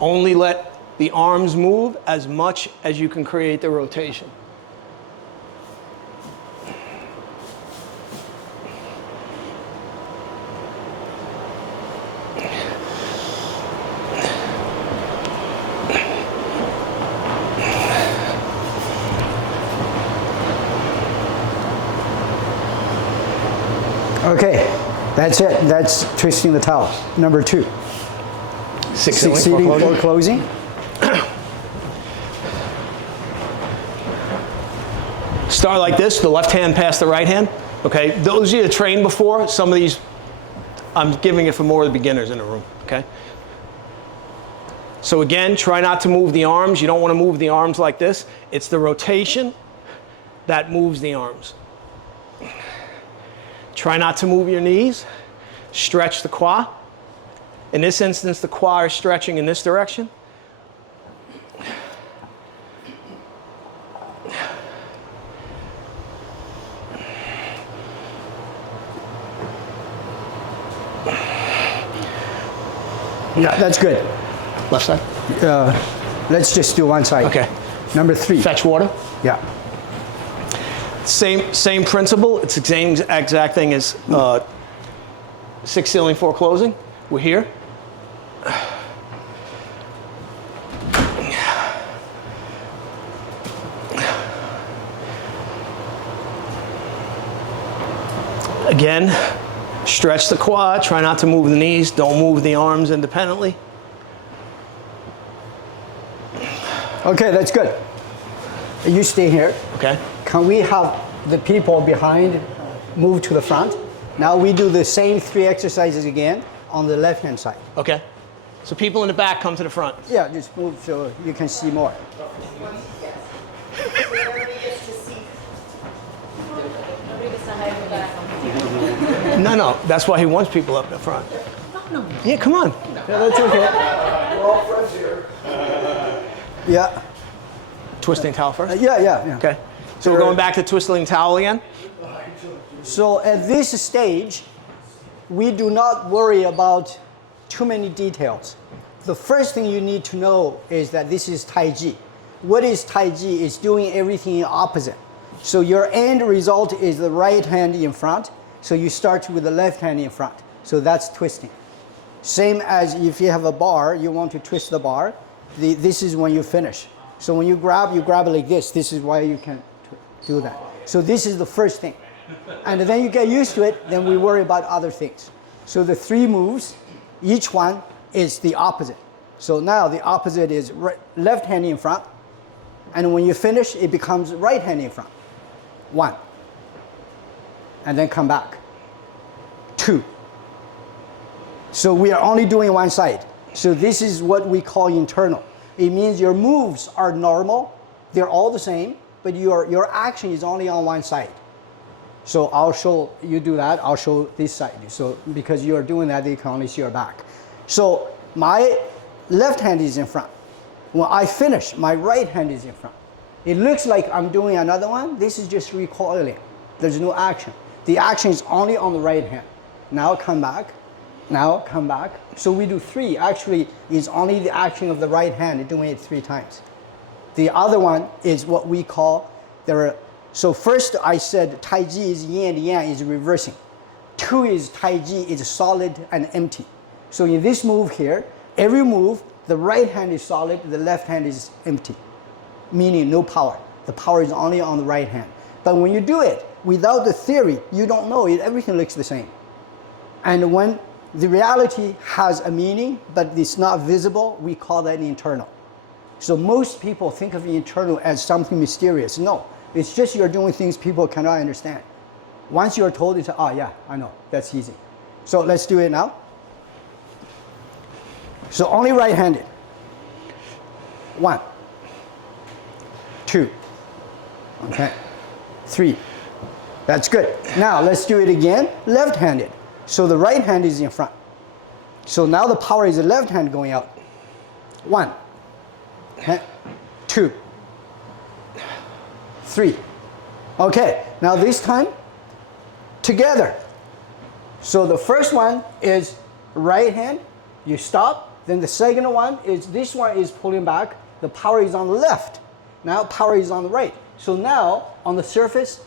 Only let the arms move as much as you can create the rotation. Okay, that's it. That's twisting the towel. Number 2. Succeeding for closing. Start like this, the left hand past the right hand. Okay, those of you that trained before, some of these, I'm giving it for more of the beginners in the room, okay? So again, try not to move the arms. You don't want to move the arms like this. It's the rotation that moves the arms. Try not to move your knees. Stretch the quad. In this instance, the quad is stretching in this direction. Yeah, that's good. Left side? Let's just do one side. Okay. Number 3. Fetch water. Yeah. Same principle. It's the same exact thing as 6 ceiling 4 closing. We're here. Again, stretch the quad. Try not to move the knees. Don't move the arms independently. Okay, that's good. You stay here. Okay. Can we have the people behind move to the front? Now we do the same 3 exercises again on the left-hand side. Okay. So people in the back come to the front. Yeah, just move so you can see more. No, that's why he wants people up in the front. No. Yeah, come on. Yeah, that's okay. We're all friends here. Yeah. Twisting towel first? Yeah. Okay. So we're going back to twisting towel again? So at this stage, we do not worry about too many details. The first thing you need to know is that this is Tai Chi. What is Tai Chi? It's doing everything in opposite. So your end result is the right hand in front. So you start with the left hand in front. So that's twisting. Same as if you have a bar, you want to twist the bar. This is when you finish. So when you grab like this. This is why you can do that. So this is the first thing. And then you get used to it, then we worry about other things. So the 3 moves, each one is the opposite. So now the opposite is left hand in front. And when you finish, it becomes right hand in front. 1. And then come back. 2. So we are only doing one side. So this is what we call internal. It means your moves are normal. They're all the same, but your action is only on one side. So I'll show you do that. I'll show this side. So because you are doing that, they can only see your back. So my left hand is in front. When I finish, my right hand is in front. It looks like I'm doing another one. This is just recoiling. There's no action. The action is only on the right hand. Now come back. Now come back. So we do 3. Actually, it's only the action of the right hand doing it 3 times. The other one is what we call so first I said Tai Chi is yin and yang is reversing. 2 is Tai Chi is solid and empty. So in this move here, every move, the right hand is solid, the left hand is empty, meaning no power. The power is only on the right hand. But when you do it without the theory, you don't know it. Everything looks the same. And when the reality has a meaning, but it's not visible, we call that internal. So most people think of the internal as something mysterious. No, it's just you're doing things people cannot understand. Once you're told, it's, oh yeah, I know, that's easy. So let's do it now. So only right-handed. 1, 2, okay, 3. That's good. Now let's do it again, left-handed. So the right hand is in front. So now the power is the left hand going out. 1, 2, 3. Okay, now this time, together. So the first one is right hand, you stop, Then the second one is this one is pulling back. The power is on the left. Now power is on the right. So now on the surface,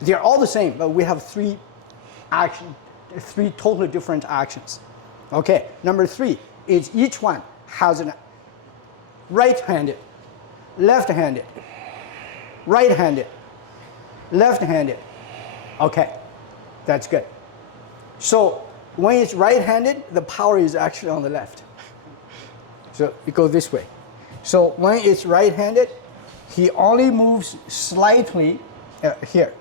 they're all the same, but we have three totally different actions. Okay, number 3 is each one has an right-handed, left-handed, right-handed, left-handed. Okay, that's good. So when it's right-handed, the power is actually on the left. So it goes this way. So when it's right-handed, he only moves slightly here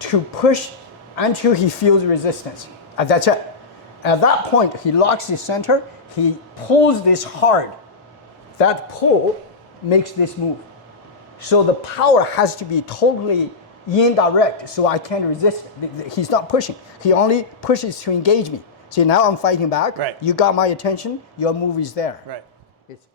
to push until he feels resistance. And that's it. At that point, he locks his center, he pulls this hard. That pull makes this move. So the power has to be totally indirect, so I can't resist it. He's not pushing. He only pushes to engage me. See, now I'm fighting back. Right. You got my attention, your move is there. Right. It's